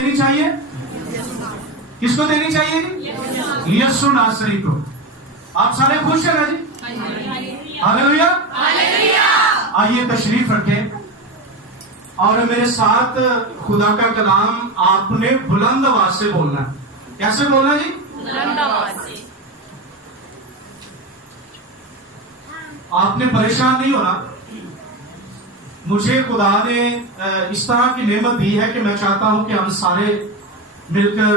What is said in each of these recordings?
دینی چاہیے؟ کس کو دینی چاہیے جی؟ یسوع ناصری کو۔ آپ سارے خوش ہیں نا جی؟ ہاللویا۔ آئیے تشریف رکھیں اور میرے ساتھ خدا کا کلام آپ نے بلند آواز سے بولنا ہے۔ کیسے بولنا جی؟ بلند آواز سے۔ آپ نے پریشان نہیں ہونا۔ مجھے خدا نے اس طرح کی نعمت دی ہے کہ میں چاہتا ہوں کہ ہم سارے مل کر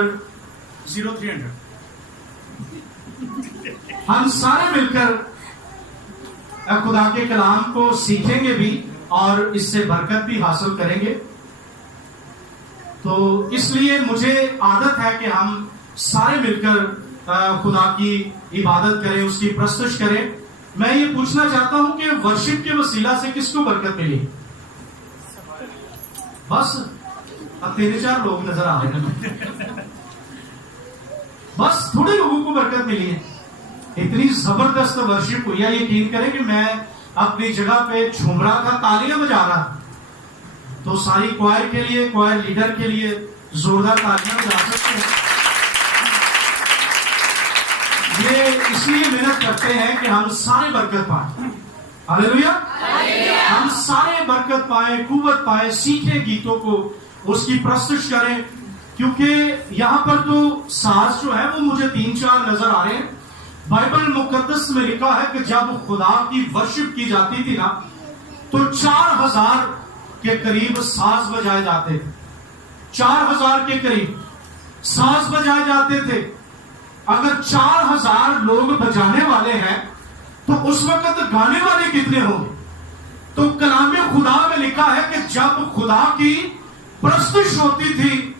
0300 ہم سارے مل کر خدا کے کلام کو سیکھیں گے بھی اور اس سے برکت بھی حاصل کریں گے۔ تو اس لیے مجھے عادت ہے کہ ہم سارے مل کر خدا کی عبادت کریں، اس کی پرستش کریں۔ میں یہ پوچھنا چاہتا ہوں کہ ورشپ کے وسیلہ سے کس کو برکت ملی؟ بس اب 3-4 لوگ نظر آ رہے ہیں، بس تھوڑے لوگوں کو برکت ملی ہے۔ اتنی زبردست ورشپ ہوئی ہے، یقین کریں کہ میں اپنی جگہ پہ جھوم رہا تھا، تالیاں بجا رہا تھا۔ تو ساری کوائر کے لیے، کوائر لیڈر کے لیے زوردار تالیاں بجا سکتے ہیں۔ یہ اس لیے محنت کرتے ہیں کہ ہم سارے برکت پائیں۔ ہاللویا۔ ہم سارے برکت پائیں، قوت پائیں، سیکھیں گیتوں کو، اس کی پرستش کریں۔ کیونکہ یہاں پر تو ساز جو ہے وہ مجھے 3-4 نظر آ رہے ہیں۔ بائبل مقدس میں لکھا ہے کہ جب خدا کی ورشپ کی جاتی تھی نا تو 4000 کے قریب ساز بجائے جاتے تھے۔ 4000 کے قریب ساز بجائے جاتے تھے۔ اگر 4000 لوگ بجانے والے ہیں تو اس وقت گانے والے کتنے ہوں گے؟ تو کلام خدا میں لکھا ہے کہ جب خدا کی پرستش ہوتی تھی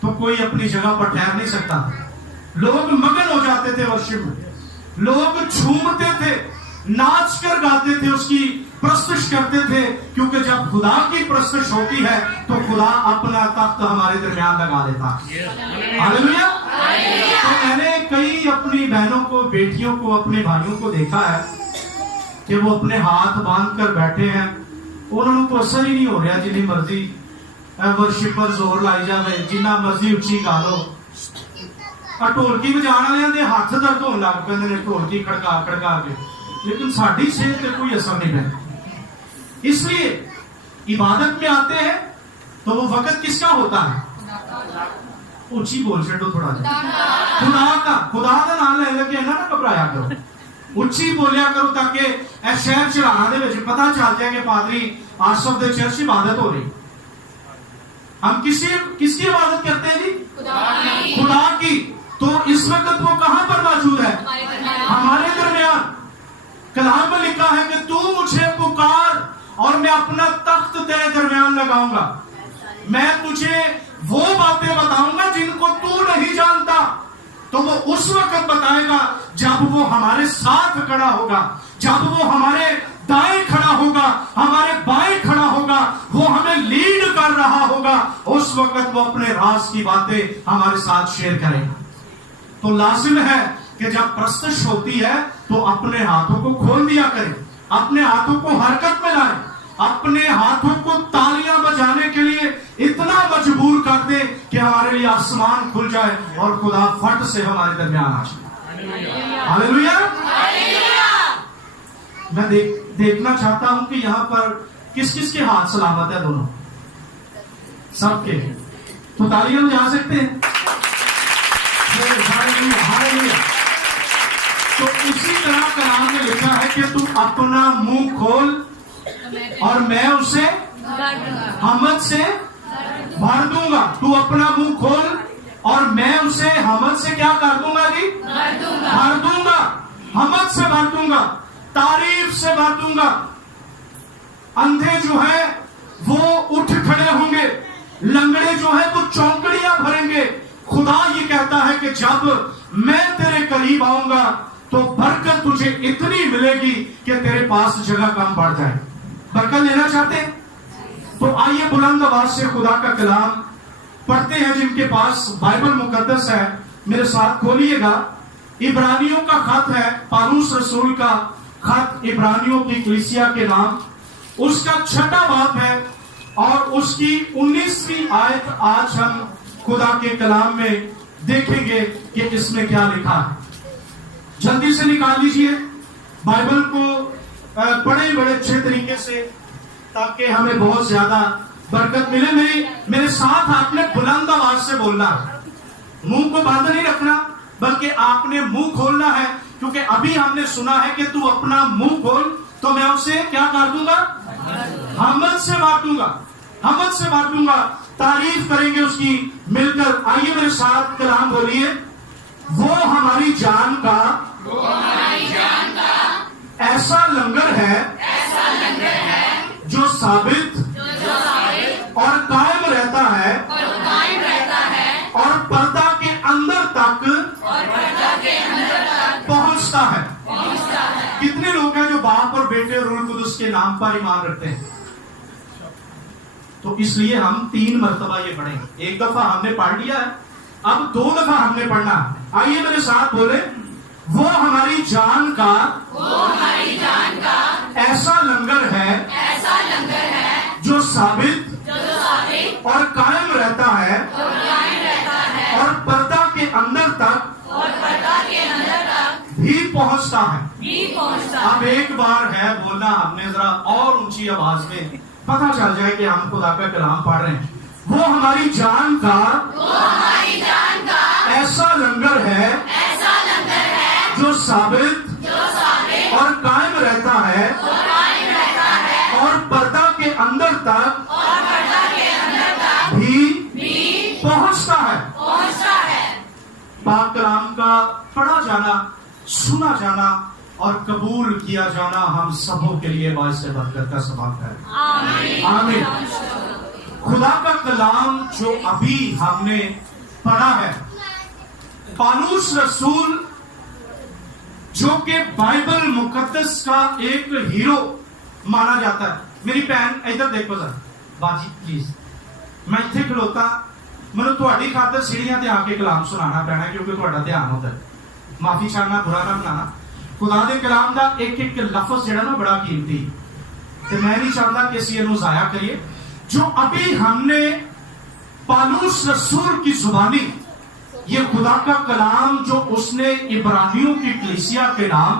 تو کوئی اپنی جگہ پر ٹھہر نہیں سکتا تھا۔ لوگ مگن ہو جاتے تھے ورشپ میں، لوگ جھومتے تھے، ناچ کر گاتے تھے، اس کی پرستش کرتے تھے، کیونکہ جب خدا کی پرستش ہوتی ہے تو خدا اپنا تخت ہمارے درمیان لگا دیتا ہے۔ ہاللویا۔ تو میں نے کئی اپنی بہنوں کو، بیٹیوں کو، اپنے بھائیوں کو دیکھا ہے کہ وہ اپنے ہاتھ باندھ کر بیٹھے ہیں، انہوں کو اثر ہی نہیں ہو رہا جنی مرضی ورشپ پر زور لائی جائے، جنہ مرضی اچھی گا لو۔ ڈھولکی بجانے والے دے ہاتھ درد ہونے لگ پے نے ڈھولکی کھڑکا کھڑکا کے، لیکن ساری صحت پہ کوئی اثر نہیں پڑتا۔ اس لیے عبادت میں آتے ہیں تو وہ وقت کس کا ہوتا ہے؟ اونچی بول چھڑو تھوڑا جا، خدا کا۔ خدا کا نام لے لگے نہ گھبرایا کرو، اونچی بولیا کرو تاکہ اے شہر چڑھانا دے وچ پتہ چل جائے کہ پادری آصف دے چرچ عبادت ہو رہی۔ ہم کس کی عبادت کرتے ہیں جی؟ خدا کی۔ تو اس وقت وہ کہاں پر موجود ہے؟ ہمارے درمیان۔ کلام میں لکھا ہے کہ تو مجھے پکار اور میں اپنا تخت تیرے درمیان لگاؤں گا، میں تجھے وہ باتیں بتاؤں گا جن کو تو نہیں جانتا۔ تو وہ اس وقت بتائے گا جب وہ ہمارے ساتھ کھڑا ہوگا، جب وہ ہمارے دائیں کھڑا ہوگا، ہمارے بائیں کھڑا ہوگا، وہ ہمیں لیڈ کر رہا ہوگا، اس وقت وہ اپنے راز کی باتیں ہمارے ساتھ شیئر کرے گا۔ تو لازم ہے کہ جب پرستش ہوتی ہے تو اپنے ہاتھوں کو کھول دیا کریں، اپنے ہاتھوں کو حرکت میں لائیں، اپنے ہاتھوں کو تالیاں بجانے کے لیے اتنا مجبور کر دیں کہ ہمارے لیے آسمان کھل جائے اور خدا فٹ سے ہمارے درمیان آ جائے۔ ہاللویا۔ میں دیکھنا چاہتا ہوں کہ یہاں پر کس کس کے ہاتھ سلامت ہے؟ دونوں، سب کے۔ تو تالیاں بجا سکتے ہیں؟ تو اسی طرح کلام میں لکھا ہے کہ تو اپنا منہ کھول اور میں اسے حمد سے بھر دوں گا۔ تو اپنا منہ کھول اور میں اسے حمد سے کیا کر دوں گا جی؟ بھر دوں گا، حمد سے بھر دوں گا، تعریف سے بھر دوں گا۔ اندھے جو ہے وہ اٹھ کھڑے ہوں گے، لنگڑے جو ہے وہ چونکڑیاں بھریں گے۔ خدا یہ کہتا ہے کہ جب میں تیرے قریب آؤں گا تو برکت تجھے اتنی ملے گی کہ تیرے پاس جگہ کم پڑ جائے۔ برکت لینا چاہتے ہیں تو آئیے بلند آواز سے خدا کا کلام پڑھتے ہیں۔ جن کے پاس بائبل مقدس ہے میرے ساتھ کھولیے گا۔ عبرانیوں کا خط ہے، پالوس رسول کا خط عبرانیوں کی کلیسیا کے نام، اس کا 6واں باب ہے اور اس کی 19ویں آیت آج ہم खुदा के कलाम में देखेंगे कि इसमें क्या लिखा है। जल्दी से निकाल लीजिए बाइबल को बड़े बड़े अच्छे तरीके से, ताकि हमें बहुत ज्यादा बरकत मिले। मेरे साथ आपने बुलंद आवाज से बोलना है, मुंह को बंद नहीं रखना, बल्कि आपने मुंह खोलना है, क्योंकि अभी हमने सुना है कि तू अपना मुंह खोल तो मैं उसे क्या कर दूंगा, हमद से बांटूंगा, हमद से बांटूंगा। तारीफ करेंगे उसकी मिलकर। आइए मेरे साथ कलाम बोलिए। वो हमारी जान का ऐसा लंगर है जो साबित और कायम रहता है और पर्दा के अंदर तक पहुंचता है। कितने लोग हैं जो बाप और बेटे और रूह कुदुस के नाम पर ईमान रखते हैं? तो इसलिए हम 3 मरतबा ये पढ़ेंगे। एक दफा हमने पढ़ लिया है, अब 2 दफा हमने पढ़ना है। आइए मेरे साथ बोले। वो हमारी जान का ऐसा लंगर है जो साबित और कायम रहता है और पर्दा के अंदर तक भी पहुंचता है। अब एक बार है बोलना हमने जरा और ऊंची आवाज में, पता चल जाए कि हम खुदा का कलाम पढ़ रहे हैं। वो हमारी जान का ऐसा लंगर है जो साबित और कायम रहता है और पर्दा के अंदर तक भी पहुंचता है। पाक कलाम का पढ़ा जाना, सुना जाना और कबूल किया जाना हम सबों के लिए बाइस बरकत का सबब है। आमीन। खुदा का कलाम जो अभी हमने पढ़ा है, पालूस रसूल जो कि बाइबल मुकद्दस का एक हीरो माना जाता है। मेरी बहन इधर देखो जरा, बाजी प्लीज, मैं इत्थे खलोता, मैंने तुहाडी खातर सीढ़ियां ते आके कलाम सुनाना पैना, क्योंकि तुहाडा ध्यान होता है। माफी चाहना, बुरा ना बनाना। खुदा दे कलाम दा एक एक लफ्ज जेड़ा ना बड़ा कीमती, ते मैं नहीं चाहता कि इसी इनू जाया करिए। जो अभी हमने पालूस रसूल की जुबानी ये खुदा का कलाम जो उसने इब्रानियों की कलीसिया के नाम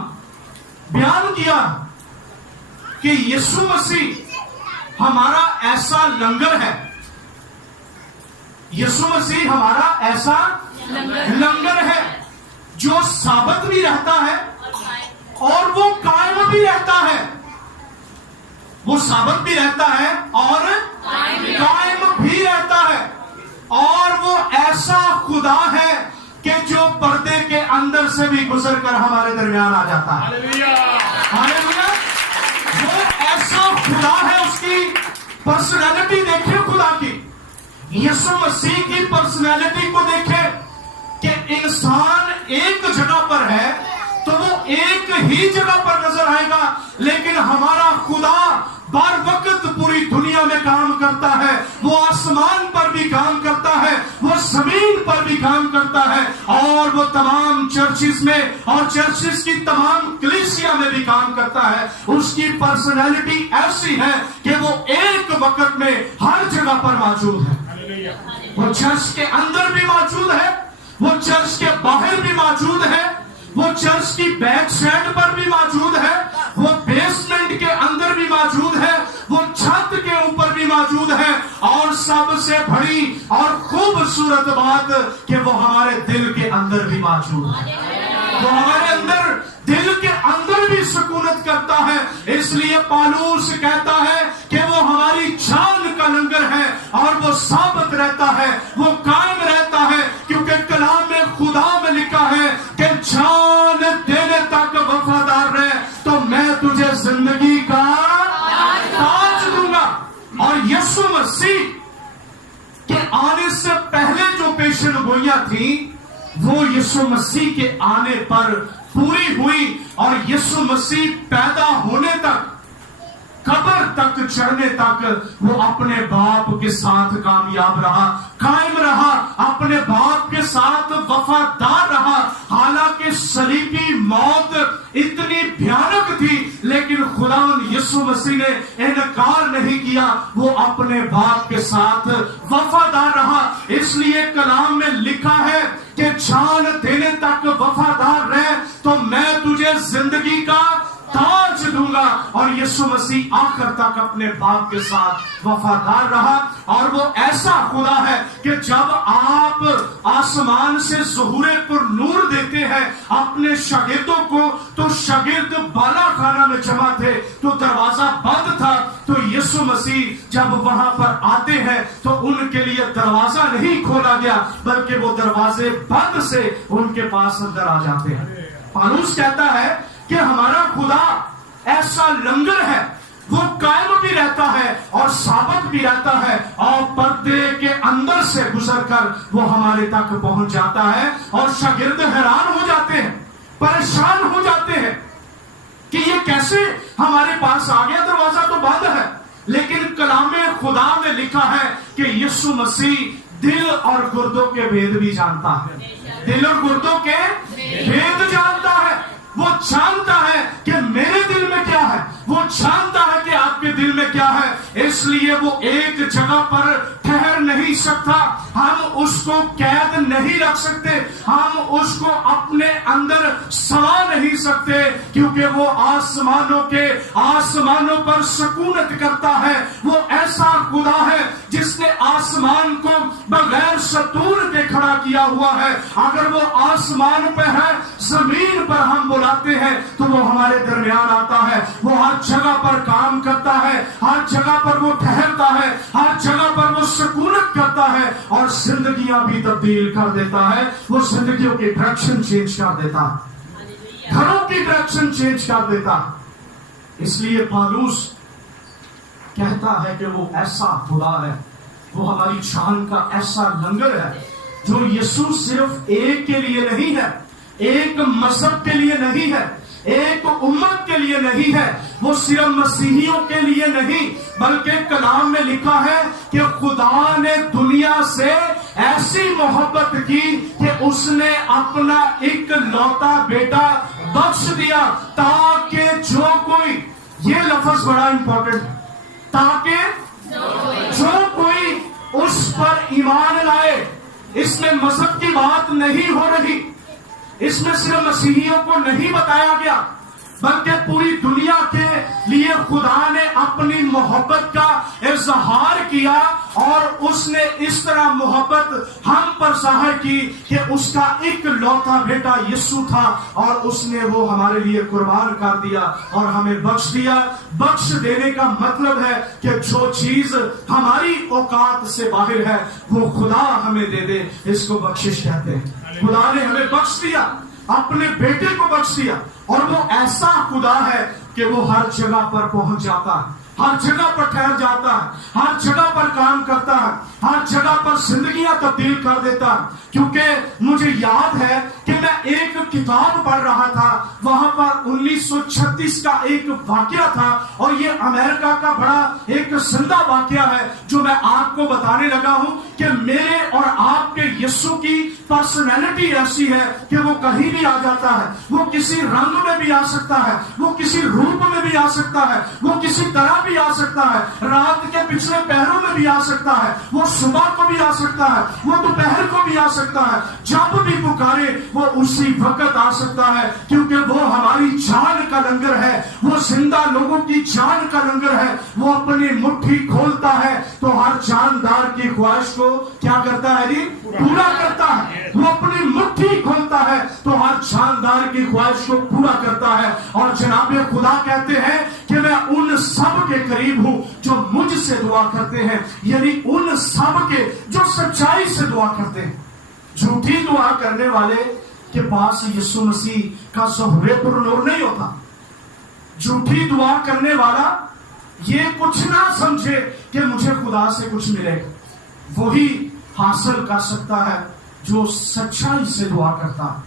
बयान किया कि यीशु मसीह हमारा ऐसा लंगर है, यीशु मसीह हमारा ऐसा लंगर है जो साबित भी रहता है और वो कायम भी रहता है। वो साबित भी रहता है और कायम भी रहता है। और वो ऐसा खुदा है कि जो पर्दे के अंदर से भी गुजर कर हमारे दरमियान आ जाता है। हालेलुया। वो ऐसा खुदा है, उसकी पर्सनैलिटी देखे खुदा की, यीशु मसीह की पर्सनैलिटी को देखे कि इंसान एक जगह पर है तो वो एक ही जगह पर नजर आएगा, लेकिन हमारा खुदा बार वक्त पूरी दुनिया में काम करता है। वो आसमान पर भी काम करता है, वो जमीन पर भी काम करता है, और वो तमाम चर्चिस में और चर्चिस की तमाम कलीसिया में भी काम करता है। उसकी पर्सनैलिटी ऐसी है कि वो एक वक्त में हर जगह पर मौजूद है। वो चर्च के अंदर भी मौजूद है, वो चर्च के बाहर भी मौजूद है, वो चर्च की बैक साइड पर भी मौजूद है, वो बेसमेंट के अंदर भी मौजूद है, वो छत के ऊपर भी मौजूद है, और सबसे बड़ी और खूबसूरत बात कि वो हमारे दिल के अंदर भी मौजूद है। वो हमारे अंदर, दिल के अंदर भी सुकूनत करता है। इसलिए पालूस कहता है कि वो हमारी जान का लंगर है और वो साबित रहता है, वो कायम रहता है, क्योंकि कलाम में खुदा में लिखा है कि जान देने तक वफादार रहे तो मैं तुझे जिंदगी का ताज दूंगा। और यीशु मसीह के आने से पहले जो पेशन गोइयां थी वो यीशु मसीह के आने पर पूरी हुई, और यीशु मसीह पैदा होने तक, कब्र तक चढ़ने तक वो अपने बाप के साथ कामयाब रहा, कायम रहा, अपने बाप के साथ वफादार रहा। हालांकि सलीबी मौत इतनी भयानक थी, लेकिन खुदा यीशु मसीह ने इनकार नहीं किया, वो अपने बाप के साथ वफादार रहा। इसलिए कलाम में लिखा है कि जान देने तक वफादार रहे तो मैं तुझे जिंदगी का ताज दूंगा। और यीशु मसीह आखिर तक अपने बाप के साथ वफादार रहा। और वो ऐसा खुदा है कि जब आप आसमान से ज़हूरे पर नूर देते हैं अपने शागिर्दों को, तो शागिर्द बाला खाना में जमा थे, तो दरवाजा बंद था, तो यीशु मसीह जब वहां पर आते हैं तो उनके लिए दरवाजा नहीं खोला गया, बल्कि वो दरवाजे बंद से उनके पास अंदर आ जाते हैं। पौलुस कहता है कि हमारा खुदा ऐसा लंगर है, वो कायम भी रहता है और साबित भी रहता है, और पर्दे के अंदर से गुजरकर वो हमारे तक पहुंच जाता है। और शागिर्द हैरान हो जाते हैं, परेशान हो जाते हैं कि ये कैसे हमारे पास आ गया, दरवाजा तो बंद है। लेकिन कलामे खुदा में लिखा है कि यीशु मसीह दिल और गुर्दों के भेद भी जानता है। दिल और गुर्दों के भेद जानता है। वो जानता है कि मेरे दिल में क्या है, वो जानता है कि आपके दिल में क्या है। इसलिए वो एक जगह पर ठहर नहीं सकता, हम उसको कैद नहीं रख सकते, हम उसको अपने अंदर समा नहीं सकते, क्योंकि वो आसमानों पर सकूनत करता है। वो ऐसा खुदा है जिसने आसमान को बगैर सतूर के खड़ा किया हुआ है। अगर वो आसमान पे है, जमीन पर हम बुलाते हैं तो वो हमारे दरमियान आता है। वो हर जगह पर काम करता है, हर जगह पर वो ठहरता है, हर जगह पर वो सकूनत करता है और जिंदगियां भी तब्दील कर देता है। वो जिंदगियों की डायरेक्शन चेंज कर देता है, घरों की डायरेक्शन चेंज कर देता है। इसलिए पौलुस कहता है कि वो ऐसा खुदा है, वो हमारी जान का ऐसा लंगर है, जो यीशु सिर्फ एक के लिए नहीं है, एक मजहब के लिए नहीं है, एक उम्मत के लिए नहीं है, वो सिर्फ मसीहियों के लिए नहीं, बल्कि कलाम में लिखा है कि खुदा ने दुनिया से ऐसी मोहब्बत की कि उसने अपना इकलौता बेटा बख्श दिया, ताकि जो कोई, ये लफ्ज बड़ा इंपॉर्टेंट है, ताकि जो कोई उस पर ईमान लाए। इसमें मजहब की बात नहीं हो रही, इसमें सिर्फ मसीहियों को नहीं बताया गया, बल्कि पूरी दुनिया के लिए खुदा ने अपनी मोहब्बत का इजहार किया। और उसने इस तरह मोहब्बत हम पर जाहिर की कि उसका इकलौता बेटा यीशु था, और उसने वो हमारे लिए कुर्बान कर दिया और हमें बख्श दिया। बख्श देने का मतलब है कि जो चीज हमारी औकात से बाहर है वो खुदा हमें दे दे, इसको बख्शिश कहते हैं। खुदा ने हमें बख्श दिया, अपने बेटे को बख्श दिया। और वो ऐसा खुदा है कि वो हर जगह पर पहुंच जाता है, हर जगह पर ठहर जाता है, हर जगह पर काम करता है, हर जगह पर जिंदगियां तब्दील कर देता है। क्योंकि मुझे याद है कि मैं एक किताब पढ़ रहा था, वहां पर 1936 का एक वाकया था, और ये अमेरिका का बड़ा एक जिंदा वाकया है जो मैं आपको बताने लगा हूं कि मेरे और आपके यीशु की पर्सनैलिटी ऐसी है कि वो कहीं भी आ जाता है। वो किसी रंग में भी आ सकता है, वो किसी रूप में भी आ सकता है, वो किसी तरह भी आ सकता है, रात के पिछले पहरों में भी आ सकता है, वो सुबह को भी आ सकता है, वो दोपहर को भी आ सकता है। जब भी पुकारे वो उसी वक्त आ सकता है, क्योंकि वो हमारी जान का लंगर है, वो जिंदा लोगों की जान का लंगर है। वो अपनी मुट्ठी खोलता है तो हर जानदार की ख्वाहिश को क्या करता है जी? पूरा करता है। वो अपनी मुट्ठी खोलता है तो हर जानदार की ख्वाहिश को पूरा करता है। और जनाबे खुदा कहते हैं कि मैं उन सब के करीब हूं जो मुझसे दुआ करते हैं, यानी उन सब के जो सच्चाई से दुआ करते हैं। झूठी दुआ करने वाले के पास यीशु मसीह का ज़हूरे पर नूर नहीं होता। झूठी दुआ करने वाला ये कुछ ना समझे कि मुझे खुदा से कुछ मिलेगा, वही हासिल कर सकता है जो सच्चाई से दुआ करता है,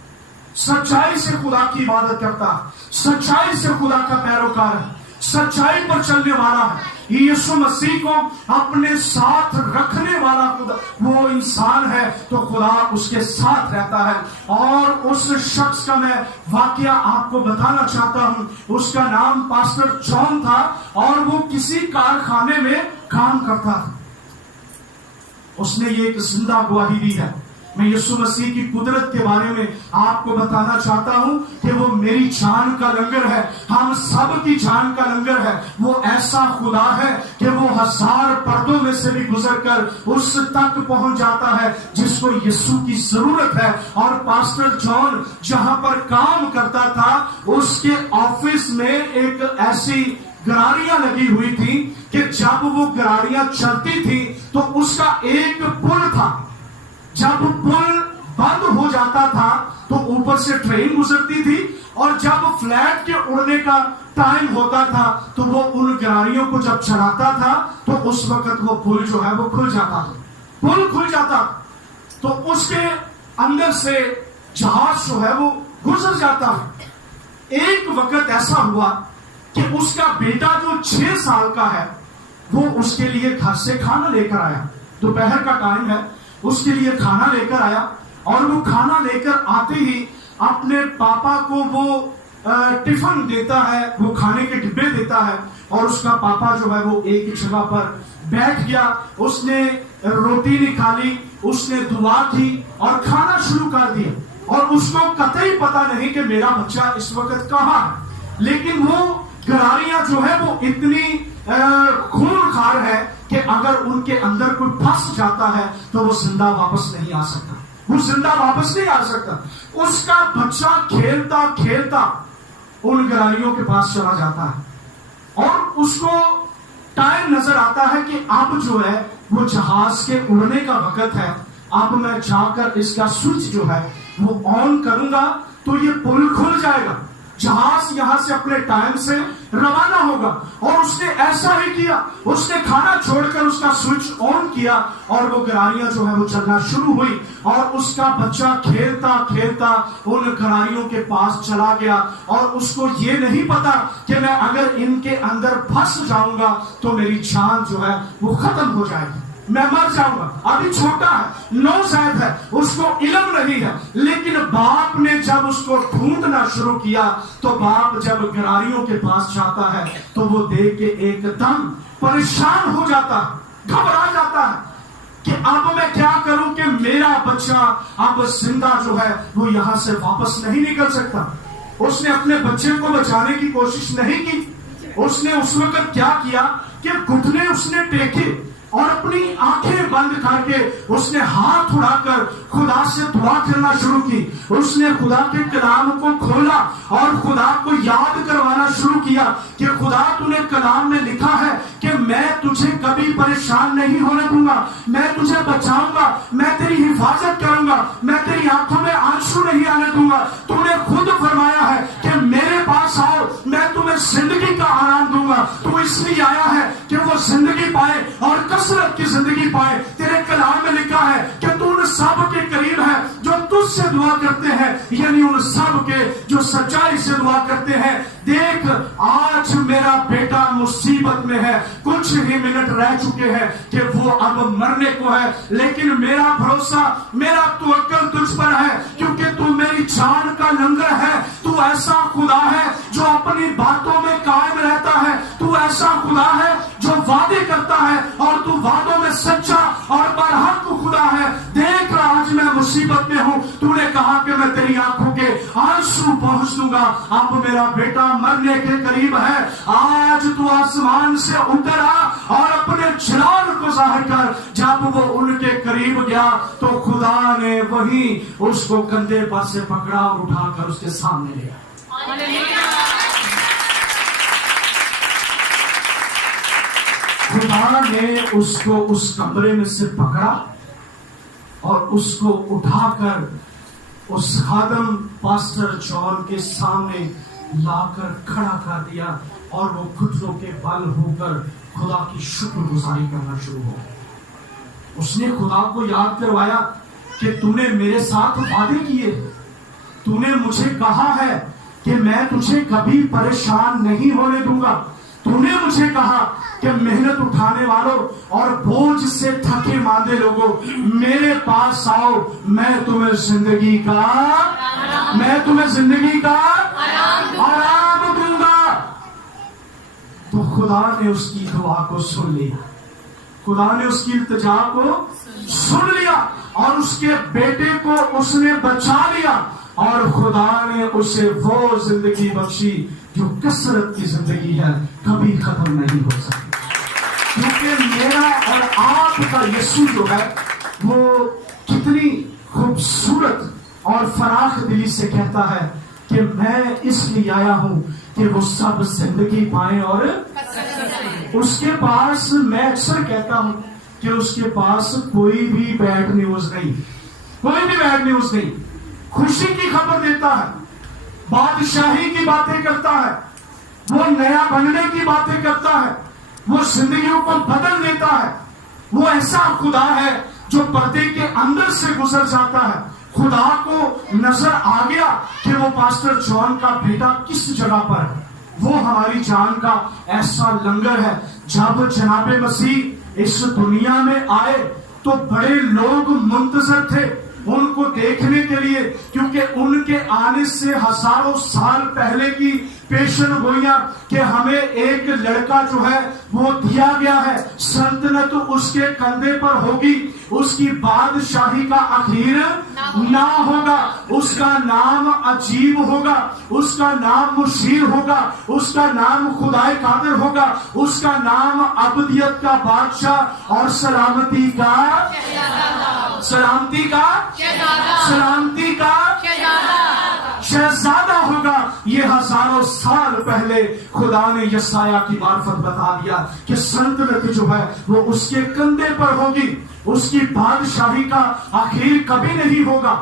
सच्चाई से खुदा की इबादत करता है, सच्चाई से खुदा का पैरोकार है, सच्चाई पर चलने वाला है। यीशु मसीह को अपने साथ रखने वाला खुदा वो इंसान है तो खुदा उसके साथ रहता है। और उस शख्स का मैं वाकया आपको बताना चाहता हूं। उसका नाम पास्टर जॉन था और वो किसी कारखाने में काम करता था। उसने ये एक जिंदा गवाही दी है। मैं यीशु मसीह की कुदरत के बारे में आपको बताना चाहता हूं कि वो मेरी जान का लंगर है, हम सब की जान का लंगर है। वो ऐसा खुदा है कि वो 1000 पर्दों में से भी गुजरकर उस तक पहुंच जाता है जिसको यीशु की जरूरत है। और पास्टर जॉन जहां पर काम करता था उसके ऑफिस में एक ऐसी गरारियां लगी हुई थी कि जब वो गरारियां चलती थी तो उसका एक पुल था। जब पुल बंद हो जाता था तो ऊपर से ट्रेन गुजरती थी और जब फ्लैट के उड़ने का टाइम होता था तो वो उन गरारियों को जब चलाता था तो उस वक्त वो पुल जो है वो खुल जाता था। पुल खुल जाता तो उसके अंदर से जहाज जो है वो गुजर जाता है। एक वक्त ऐसा हुआ कि उसका बेटा जो 6 साल का है वो उसके लिए घर से खाना लेकर आया। दोपहर का टाइम है, उसके लिए खाना लेकर आया और वो खाना लेकर आते ही अपने पापा को वो टिफिन देता है, वो खाने के डिब्बे देता है और उसका पापा जो है वो एक जगह पर बैठ गया। उसने रोटी निकाली, उसने दुआ की और खाना शुरू कर दिया और उसको कतई पता नहीं कि मेरा बच्चा इस वक्त कहाँ है। लेकिन वो गरारियां जो है वो इतनी खूंखार है कि अगर उनके अंदर कोई फंस जाता है तो वो जिंदा वापस नहीं आ सकता, वो जिंदा वापस नहीं आ सकता। उसका बच्चा खेलता खेलता उन गरारियों के पास चला जाता है और उसको टाइम नजर आता है कि अब जो है वो जहाज के उड़ने का वक्त है। अब मैं जाकर इसका स्विच जो है वो ऑन करूंगा तो ये पुल खुल जाएगा, जहाज यहां से अपने टाइम से रवाना होगा। और उसने ऐसा ही किया, उसने खाना छोड़कर उसका स्विच ऑन किया और वो गरारियां जो है वो चलना शुरू हुई और उसका बच्चा खेलता खेलता उन गरारियों के पास चला गया और उसको ये नहीं पता कि मैं अगर इनके अंदर फंस जाऊंगा तो मेरी जान जो है वो खत्म हो जाएगी, मैं मर जाऊंगा। अभी छोटा है, नौजवान है, उसको इल्म नहीं है। लेकिन बाप ने जब उसको ढूंढना शुरू किया तो बाप जब गरारियों के पास जाता है तो वो देख के एकदम परेशान हो जाता है, घबरा जाता है कि अब मैं क्या करूं कि मेरा बच्चा अब जिंदा जो है वो यहां से वापस नहीं निकल सकता। उसने अपने बच्चे को बचाने की कोशिश नहीं की। उसने उस वक्त क्या किया कि घुटने उसने टेके और अपनी आंखें बंद करके उसने हाथ उठाकर खुदा से दुआ करना शुरू की। उसने खुदा के कलाम को खोला और खुदा को याद करवाना शुरू किया कि खुदा तूने कलाम में लिखा है कि मैं तुझे कभी परेशान नहीं होने दूंगा, मैं तुझे बचाऊंगा, मैं तेरी हिफाजत करूंगा, मैं तेरी आंखों में आंसू नहीं आने दूंगा। तूने खुद फरमाया है कि मेरे पास आओ, मैं तुम्हें जिंदगी का आराम दूंगा। तू इसलिए आया है कि वो जिंदगी पाए और कसरत की जिंदगी पाए। तेरे कलाम में लिखा है कि तू उन सब के करीब है जो तुझसे दुआ करते हैं, यानी उन सब के जो सच्चाई से दुआ करते हैं। देख आज मेरा बेटा मुसीबत में है, कुछ ही मिनट रह चुके हैं कि वो अब मरने को है, लेकिन मेरा भरोसा, मेरा तवक्कुल तुझ पर है क्योंकि तू मेरी जान का लंगर है। तू ऐसा खुदा है जो अपनी बातों में कायम रहता है, तू ऐसा खुदा है जो वादे करता है और तू वादों में सच्चा और बरहक खुदा है। देख आज मैं मुसीबत में हूं, तूने कहा कि मैं तेरी आंखों के आंसू पहुंच दूंगा। अब मेरा बेटा मरने के करीब है, आज तू आसमान से उतर आ और अपने जलाल को जाहिर कर। जब वो उनके करीब गया तो खुदा ने वही उसको कंधे पर से पकड़ा और उठाकर उसके सामने ले आया। खुदा ने उसको उस कमरे में से पकड़ा और उसको उठाकर उस खादम पास्टर जॉन के सामने लाकर खड़ा कर दिया और वो घुटनों के बल होकर खुदा की शुक्रगुजारी करना शुरू हो गया। उसने खुदा को याद करवाया कि तूने मेरे साथ वादे किए, तूने मुझे कहा है कि मैं तुझे कभी परेशान नहीं होने दूंगा, तूने मुझे कहा कि मेहनत उठाने वालों और बोझ से थके मांदे लोगों, मेरे पास आओ, मैं तुम्हें जिंदगी का आराम दूंगा। तो खुदा ने उसकी दुआ को सुन लिया, खुदा ने उसकी इल्तिजा को सुन लिया और उसके बेटे को उसने बचा लिया, और खुदा ने उसे वो जिंदगी बख्शी जो कसरत की जिंदगी है, कभी खत्म नहीं हो सकती। क्योंकि मेरा और आपका यीशु जो है वो कितनी खूबसूरत और फराख दिली से कहता है कि मैं इसलिए आया हूं कि वो सब जिंदगी पाए, और उसके पास, मैं अक्सर कहता हूं कि उसके पास कोई भी बैड न्यूज नहीं, कोई भी बैड न्यूज नहीं। खुशी की खबर देता है, बादशाही की बातें करता है, वो नया बनने की बातें करता है, वो जिंदगियों को बदल देता है। वो ऐसा खुदा है जो पर्दे के अंदर से गुजर जाता है। खुदा को नजर आ गया कि वो पास्टर जॉन का बेटा किस जगह पर है। वो हमारी जान का ऐसा लंगर है। जब जनाबे मसीह इस दुनिया में आए तो बड़े लोग मुंतजर थे उनको देखने के लिए, क्योंकि उनके आने से हजारों साल पहले की पेशन गोइयां कि हमें एक लड़का जो है वो दिया गया है, सल्तनत उसके कंधे पर होगी, उसकी बादशाही का आखिर ना होगा, उसका नाम अजीब होगा, उसका नाम मुशीर होगा, उसका नाम खुदाए कादिर होगा, उसका नाम अबदियत का बादशाह और सलामती का शहजादा होगा। ये हजारों साल पहले खुदा ने यसाया की मार्फत बता दिया कि सल्तनत जो है वो उसके कंधे पर होगी, उसकी बादशाही का आखिर कभी नहीं होगा,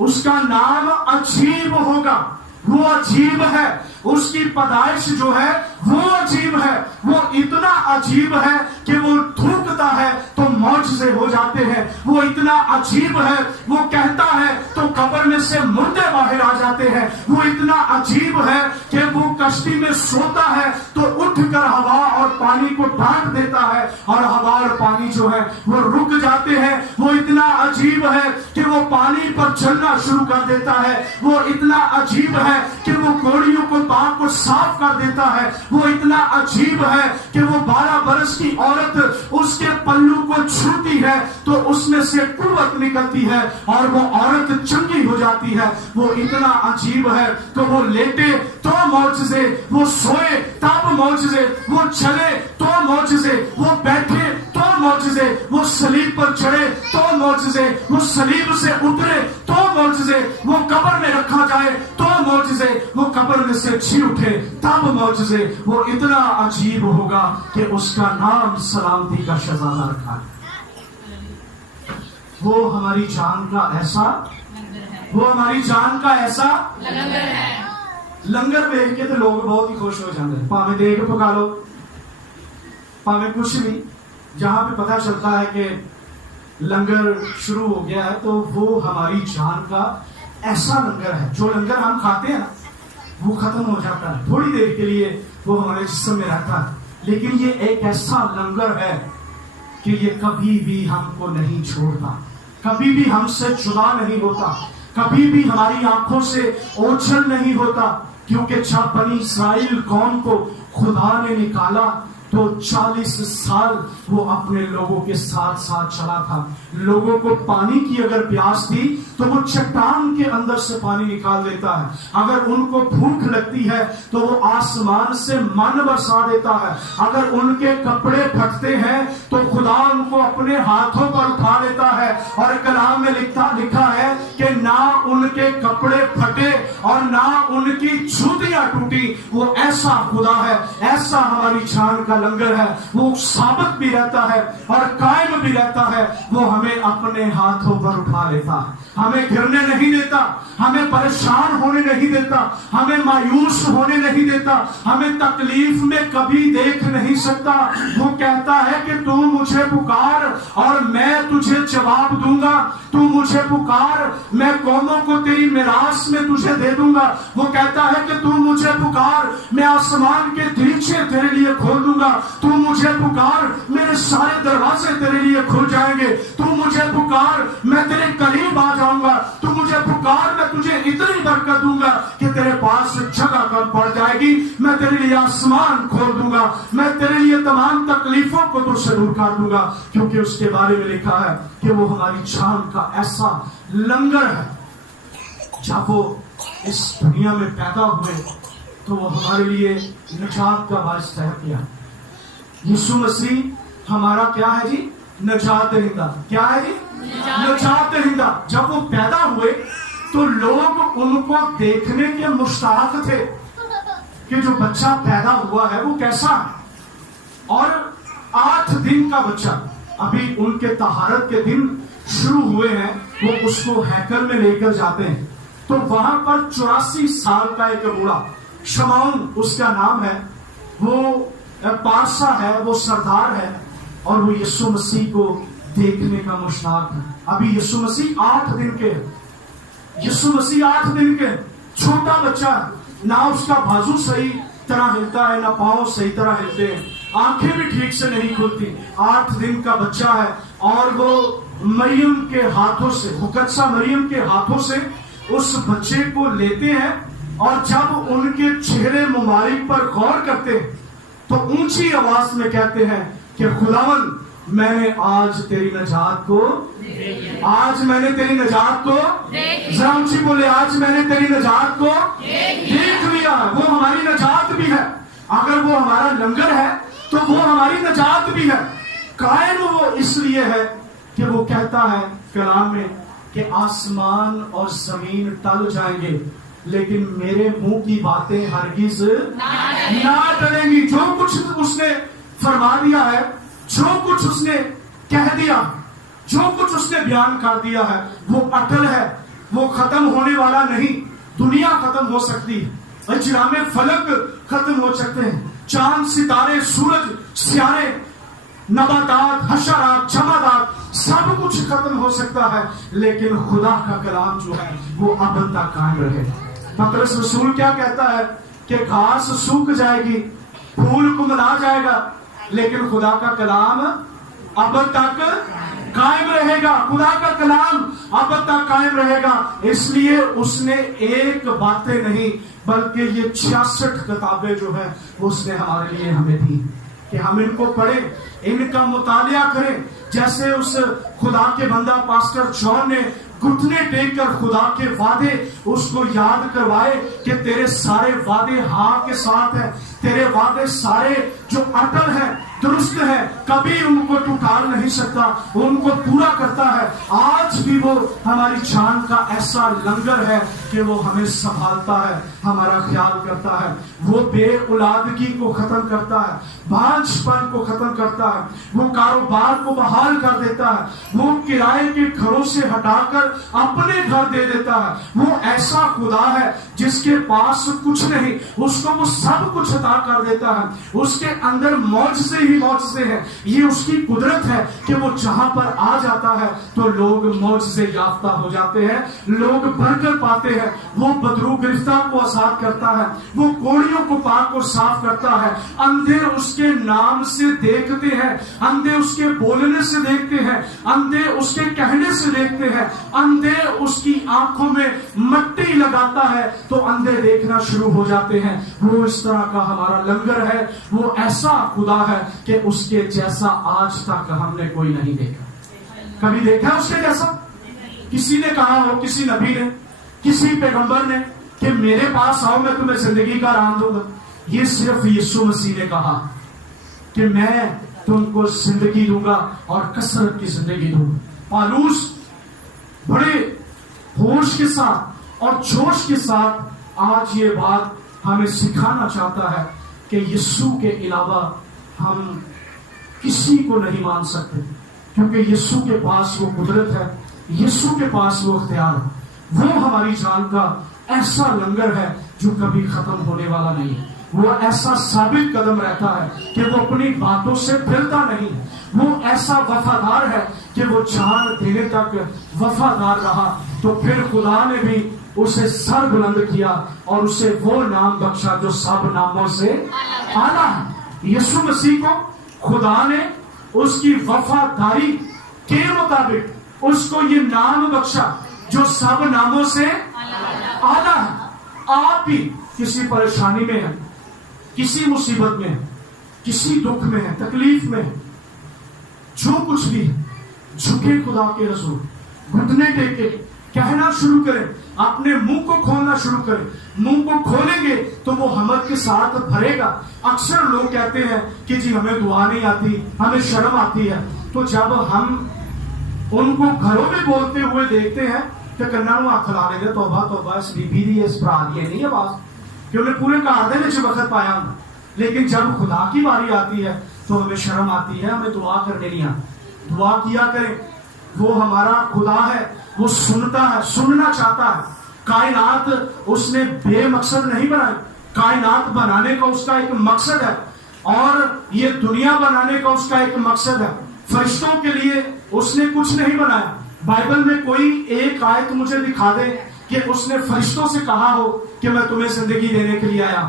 उसका नाम अजीब होगा। वो अजीब है, उसकी पैदाइश जो है वो अजीब है, वो इतना अजीब है कि वो थूकता है तो मौजज़े हो जाते हैं, वो इतना अजीब है, वो कहता है तो कब्र में से मुर्दे बाहर आ जाते हैं, वो इतना अजीब है कि वो कश्ती में सोता है तो उठकर हवा और पानी को ढांक देता है और हवा और पानी जो है वो रुक जाते हैं। वो इतना अजीब है कि वो पानी पर चलना शुरू कर देता है, वो इतना अजीब है कि वो कोड़ियों को पाप को साफ कर देता है, वो इतना अजीब है कि वो 12 बरस की औरत उसके पल्लू को छूती है तो उसमें से कुव्वत निकलती है और वो औरत चंगी हो जाती है। वो इतना अजीब है तो वो लेटे तो मौजज़े, वो सोए तब मौजज़े, वो चले तो मौजज़े, वो बैठे तो मौजज़े, वो सलीब पर चढ़े तो मौजज़े, वो सलीब से उतरे तो मौजज़े, वो कब्र में रखा जाए तो मौजज़े, वो कब्र में से जी उठे तब मौजज़े। वो इतना अजीब होगा कि उसका नाम सलामती का शहजादा रखा है। वो हमारी जान का ऐसा, वो हमारी जान का ऐसा लंगर देख के तो लोग बहुत ही खुश हो जाते हैं, भावे देख पका लो, भावे कुछ भी, जहां पे पता चलता है कि लंगर शुरू हो गया है तो वो हमारी जान का ऐसा लंगर है। जो लंगर हम खाते हैं ना वो खत्म हो जाता है, थोड़ी देर के लिए वो हमारे जिस्म में रहता है, लेकिन ये एक ऐसा लंगर है कि ये कभी भी हमको नहीं छोड़ता, कभी भी हमसे जुदा नहीं होता, कभी भी हमारी आंखों से ओझल नहीं होता। क्योंकि जब बनी इस्राएल कौम को खुदा ने निकाला तो 40 साल वो अपने लोगों के साथ साथ चला था। लोगों को पानी की अगर प्यास थी तो वो चट्टान के अंदर से पानी निकाल देता है, अगर उनको भूख लगती है तो वो आसमान से मन बरसा देता है, अगर उनके कपड़े फटते हैं तो खुदा उनको अपने हाथों पर उठा लेता है। और कलाम में लिखा है कि ना उनके कपड़े फटे और ना उनकी जूतियां टूटी। वो ऐसा खुदा है, ऐसा हमारी जान का لنگر ہے وہ ثابت بھی رہتا ہے اور قائم بھی رہتا ہے. وہ ہمیں اپنے ہاتھوں پر اٹھا لیتا ہے, ہمیں گرنے نہیں دیتا, ہمیں پریشان ہونے نہیں دیتا, ہمیں مایوس ہونے نہیں دیتا, ہمیں تکلیف میں کبھی دیکھ نہیں سکتا. وہ کہتا ہے کہ تو مجھے پکار اور میں تجھے جواب دوں گا, تو مجھے پکار میں قوموں کو تیری میراث میں تجھے دے دوں گا. وہ کہتا ہے کہ تو مجھے پکار میں آسمان کے دریچے تیرے لیے کھول دوں گا, تو مجھے پکار میرے سارے دروازے تیرے لیے کھل جائیں گے, تو مجھے پکار میں تیرے قریب آ جاؤں گا, تو مجھے پکار میں تجھے اتنی برکت دوں گا کہ تیرے پاس جگہ کم پڑ جائے گی. میں تیرے لیے آسمان کھول دوں گا, میں تیرے لیے تمام تکلیفوں کو تجھ سے دور کر دوں گا. کیونکہ اس کے بارے میں لکھا ہے کہ وہ ہماری جان کا ایسا لنگر ہے. جب وہ اس دنیا میں پیدا ہوئے تو وہ ہمارے لیے نجات کا باعث طے کیا. یسوع مسیح ہمارا کیا ہے جی؟ نجات دہندہ. کیا ہے جی؟ نجات دہندہ. جب وہ پیدا ہوئے تو لوگ ان کو دیکھنے کے مشتاق تھے کہ جو بچہ پیدا ہوا ہے وہ کیسا ہے. اور 8 دن کا بچہ, ابھی ان کے طہارت کے دن شروع ہوئے ہیں, وہ اس کو ہیکل میں لے کر جاتے ہیں. تو وہاں پر 84 سال کا ایک بوڑھا, شمعون اس کا نام ہے, وہ پارسا ہے, وہ سردار ہے, اور وہ یسوع مسیح کو دیکھنے کا مشتاق ہے. ابھی یسوع مسیح 8 دن کے, یسوع مسیح 8 دن کے, چھوٹا بچہ ہے, نہ اس کا بازو صحیح طرح ہلتا ہے, نہ پاؤں صحیح طرح ہلتے ہیں, آنکھیں بھی ٹھیک سے نہیں کھلتی. 8 دن کا بچہ ہے, اور وہ مریم کے ہاتھوں سے, مقدسہ مریم کے ہاتھوں سے اس بچے کو لیتے ہیں, اور جب ان کے چہرے مبارک پر غور کرتے ہیں تو اونچی آواز میں کہتے ہیں کہ خداوند میں نے آج تیری نجات کو, آج میں نے تیری نجات کو, ذرا اونچی بولے, آج میں نے تیری نجات کو دیکھ لیا. وہ ہماری نجات بھی ہے. اگر وہ ہمارا لنگر ہے تو وہ ہماری نجات بھی ہے. قائم وہ اس لیے ہے کہ وہ کہتا ہے کلام میں کہ آسمان اور زمین ٹل جائیں گے لیکن میرے منہ کی باتیں ہرگز نہ ٹلیں گی. جو کچھ اس نے فرما دیا ہے, جو کچھ اس نے کہہ دیا, جو کچھ اس نے بیان کر دیا ہے, وہ اٹل ہے, وہ ختم ہونے والا نہیں. دنیا ختم ہو سکتی ہے, اجرام فلک ختم ہو سکتے ہیں, چاند ستارے سورج سیارے نباتات حشرات جمادات سب کچھ ختم ہو سکتا ہے, لیکن خدا کا کلام جو ہے وہ ابد تک قائم رہے. پطرس رسول کیا کہتا ہے کہ گھاس سوکھ جائے گی, پھول کملا جائے گا, لیکن خدا کا کلام ابد تک قائم رہے گا. خدا کا کلام ابد تک قائم رہے گا. اس لیے اس نے ایک باتیں نہیں بلکہ یہ 66 کتابیں جو ہے اس نے ہمارے لیے ہمیں دی کہ ہم ان کو پڑھیں, ان کا مطالعہ کریں. جیسے اس خدا کے بندہ پاسٹر جان نے گھٹنے ٹیک کر خدا کے وعدے اس کو یاد کروائے کہ تیرے سارے وعدے ہاں کے ساتھ ہیں, تیرے وعدے سارے جو اٹل ہیں, درست ہے, کبھی ان کو ٹوٹال نہیں سکتا, وہ ان کو پورا کرتا ہے. آج بھی وہ ہماری جان کا ایسا لنگر ہے کہ وہ ہمیں سنبھالتا ہے, ہمارا خیال کرتا ہے. وہ بے اولادگی کو ختم کرتا ہے, بانجھ پن کو ختم کرتا ہے, وہ کاروبار کو بحال کر دیتا ہے, وہ کرائے کے گھروں سے ہٹا کر اپنے گھر دے دیتا ہے. وہ ایسا خدا ہے جس کے پاس کچھ نہیں, اس کو وہ سب کچھ عطا کر دیتا ہے. اس کے اندر معجزے ہی معجزے ہیں. یہ اس کی قدرت ہے کہ وہ جہاں پر آ جاتا ہے تو لوگ معجزے یافتہ ہو جاتے ہیں, لوگ برکت پاتے ہیں. وہ بدرو گرفتہ کو آزاد کرتا ہے, وہ کوڑیوں کو پاک اور صاف کرتا ہے. اندھے اس کے نام سے دیکھتے ہیں, اندھے اس کے بولنے سے دیکھتے ہیں, اندھے اس کے کہنے سے دیکھتے ہیں, اندھے اس کی آنکھوں میں مٹی لگاتا ہے تو اندھے دیکھنا شروع ہو جاتے ہیں. وہ اس طرح کا ہمارا لنگر ہے. وہ ایسا خدا ہے کہ اس کے جیسا آج تک ہم نے کوئی نہیں دیکھا. کبھی دیکھا اس کے جیسا؟ کسی نے کہا ہو, کسی نبی نے, کسی پیغمبر نے کہ میرے پاس آؤ میں تمہیں زندگی کا رام دوں گا. یہ صرف یسوع مسیح نے کہا کہ میں تم کو زندگی دوں گا اور کثرت کی زندگی دوں گا. پالوس بڑے ہوش کے ساتھ اور جوش کے ساتھ آج یہ بات ہمیں سکھانا چاہتا ہے کہ یسوع کے علاوہ हम किसी को नहीं मान सकते, क्योंकि यीशु के पास वो कुदरत है, यीशु के पास वो अख्तियार है। वो हमारी जान का ऐसा लंगर है जो कभी खत्म होने वाला नहीं है। वो ऐसा साबित कदम रहता है कि वो अपनी बातों से फिरता नहीं। वो ऐसा वफादार है कि वो जान देने तक वफादार रहा। तो फिर खुदा ने भी उसे सर बुलंद किया और उसे वो नाम बख्शा जो सब नामों से आला है। यीशु मसीह को खुदा ने उसकी वफादारी के मुताबिक उसको ये नाम बख्शा जो सब नामों से आला है। आप भी किसी परेशानी में है, किसी मुसीबत में है, किसी दुख में है, तकलीफ में है, जो कुछ भी है, झुके खुदा के रसूल, घुटने टेके कहना शुरू करें, अपने मुंह को खोलना शुरू करें। मुंह को खोलेंगे तो वो हमत के साथ भरेगा। अक्सर लोग कहते हैं कि जी हमें दुआ नहीं आती, हमें शर्म आती है। तो जब हम उनको घरों में बोलते हुए देखते हैं तो कन्ना हाथ ला लेंगे, तौबा तौबा इस बीबी दी इस भरा दी नहीं आवाज कि उन्हें पूरे घर दे वक्त पाया। लेकिन जब खुदा की बारी आती है तो हमें शर्म आती है, हमें दुआ करने नहीं आती। दुआ किया करें, वो हमारा खुदा है, वो सुनता है, सुनना चाहता है। कायनात उसने बेमकसद नहीं बनाई, कायनात बनाने का उसका एक मकसद है और ये दुनिया बनाने का उसका एक मकसद है। फरिश्तों के लिए उसने कुछ नहीं बनाया। बाइबल में कोई एक आयत मुझे दिखा दे कि उसने फरिश्तों से कहा हो कि मैं तुम्हें जिंदगी देने के लिए आया।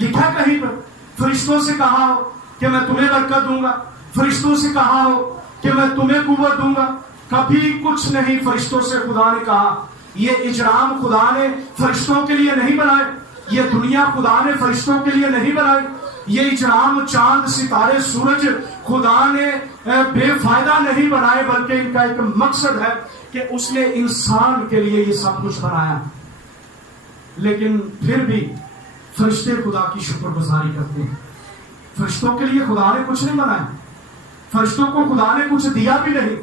लिखा कहीं पर फरिश्तों से कहा हो कि मैं तुम्हें बरकत दूंगा, फरिश्तों से कहा हो कि मैं तुम्हें कुव्वत दूंगा? कभी कुछ नहीं फरिश्तों से खुदा ने कहा। ये इजराम खुदा ने फरिश्तों के लिए नहीं बनाए, ये दुनिया खुदा ने फरिश्तों के लिए नहीं बनाई। ये इजराम चांद सितारे सूरज खुदा ने बेफायदा नहीं बनाए, बल्कि इनका एक मकसद है कि उसने इंसान के लिए ये सब कुछ बनाया। लेकिन फिर भी फरिश्ते खुदा की शुक्रगुजारी करते हैं। फरिश्तों के लिए खुदा ने कुछ नहीं बनाया, फरिश्तों को खुदा ने कुछ दिया भी नहीं,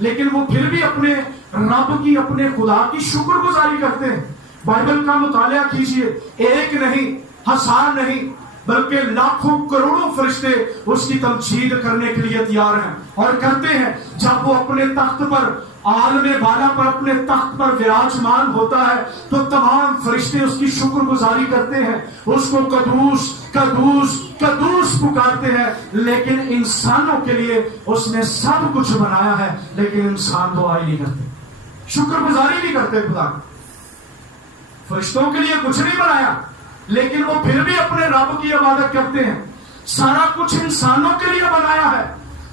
लेकिन वो फिर भी अपने रब की, अपने खुदा की शुक्रगुजारी करते हैं। बाइबल का मुतालिया कीजिए, एक नहीं, हजार नहीं, बल्कि लाखों करोड़ों फरिश्ते उसकी तमजीद करने के लिए तैयार हैं और करते हैं। जब वो अपने तख्त पर, आलमे बाला पर, अपने तख्त पर विराजमान होता है तो तमाम फरिश्ते उसकी शुक्रगुजारी करते हैं, उसको कदूस कदूस कदूस पुकारते हैं। लेकिन इंसानों के लिए उसने सब कुछ बनाया है, लेकिन इंसान दुआ ही नहीं करते, शुक्रगुजारी नहीं करते खुदा। फरिश्तों के लिए कुछ नहीं बनाया, लेकिन वो फिर भी अपने रब की इबादत करते हैं। सारा कुछ इंसानों के लिए बनाया है,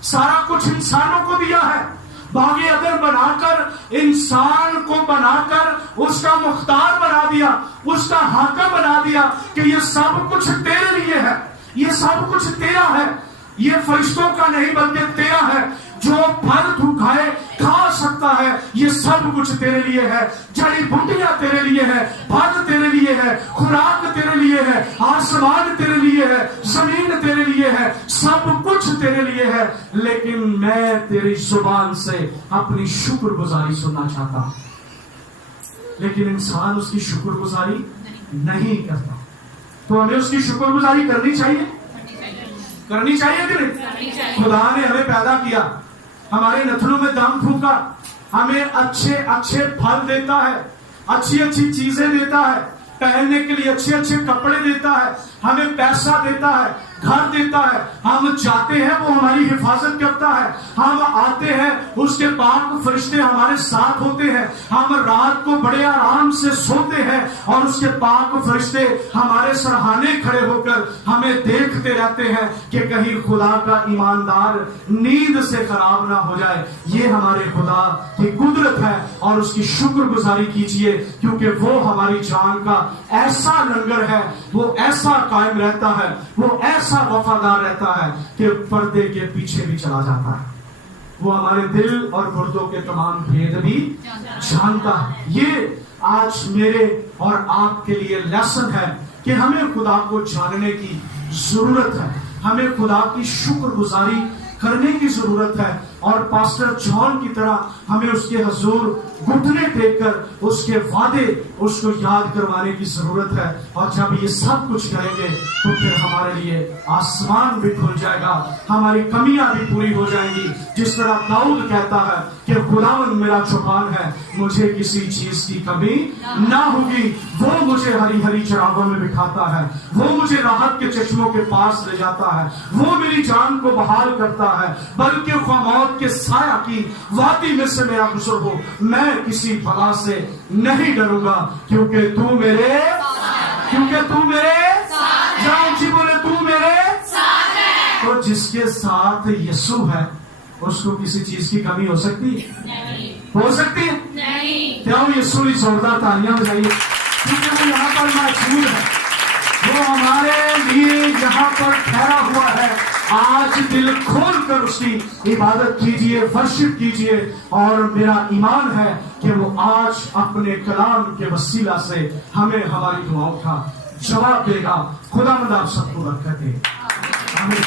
सारा कुछ इंसानों को दिया है। बागे अदर बनाकर, इंसान को बनाकर उसका मुख्तार बना दिया, उसका हाकिम बना दिया कि ये सब कुछ तेरे लिए है, ये सब कुछ तेरा है। ये फरिश्तों का नहीं बल्कि तेरा है। जो फल तू खाए खा सकता है, ये सब कुछ तेरे लिए है। जड़ी बूटियां तेरे लिए है, फल तेरे लिए है, खुराक तेरे लिए है, आसमान तेरे लिए है, जमीन तेरे लिए है, सब कुछ तेरे लिए है। लेकिन मैं तेरी जुबान से अपनी शुक्रगुजारी सुनना चाहता हूं। लेकिन इंसान उसकी शुक्रगुजारी नहीं करता। तो हमें उसकी शुक्रगुजारी करनी चाहिए, करनी चाहिए कि नहीं? खुदा ने हमें पैदा किया, हमारे नथनों में दम फूंका, हमें अच्छे अच्छे फल देता है, अच्छी अच्छी चीजें देता है, पहनने के लिए अच्छे अच्छे कपड़े देता है, हमें पैसा देता है, घर देता है। हम जाते हैं वो हमारी हिफाजत करता है, हम आते हैं उसके पाक फरिश्ते हमारे साथ होते हैं, हम रात को बड़े आराम से सोते हैं और उसके पाक फरिश्ते हमारे सरहाने खड़े होकर हमें देखते रहते हैं कि कहीं खुदा का ईमानदार नींद से खराब ना हो जाए। ये हमारे खुदा की कुदरत है और उसकी शुक्रगुजारी कीजिए, क्योंकि वो हमारी जान का ऐसा लंगर है, वो ऐसा कायम रहता है, वो ऐसा वफादार रहता है कि पर्दे के पीछे भी चला जाता है। वो हमारे दिल और गुर्दों के तमाम भेद भी जानता है। ये आज मेरे और आपके लिए लेसन है कि हमें खुदा को जानने की जरूरत है, हमें खुदा की शुक्रगुजारी करने की जरूरत है। اور پاسٹر جان کی طرح ہمیں اس کے حضور گھٹنے ٹیک کر اس کے وعدے اس کو یاد کروانے کی ضرورت ہے. اور جب یہ سب کچھ کریں گے تو پھر ہمارے لیے آسمان بھی کھل جائے گا, ہماری کمیاں بھی پوری ہو جائیں گی. جس طرح داؤد کہتا ہے کہ خداوند میرا چوپان ہے, مجھے کسی چیز کی کمی نہ ہوگی. وہ مجھے ہری ہری چراغوں میں بٹھاتا ہے, وہ مجھے راحت کے چشموں کے پاس لے جاتا ہے, وہ میری جان کو بحال کرتا ہے. بلکہ خواہ موت کے سایہ کی وادی میں سے میرا گزر ہو, میں کسی بلا سے نہیں ڈروں گا, کیونکہ تو میرے جان جی بولے تو میرے ساتھ ہے. تو جس کے ساتھ یسوع ہے اس کو کسی چیز کی کمی ہو سکتی ہے؟ ہو سکتی ہے نہیں. کیا یسوع کی زوردار تالیاں بجائیے, کیونکہ وہ یہاں پر موجود ہے, وہ ہمارے لیے یہاں پر ٹھہرا ہوا ہے. آج دل کھول کر اس کی عبادت کیجئے, ورشپ کیجئے, اور میرا ایمان ہے کہ وہ آج اپنے کلام کے وسیلہ سے ہمیں ہماری دعاؤں کا جواب دے گا. خدا مند آپ سب کو برکت دے. آمین.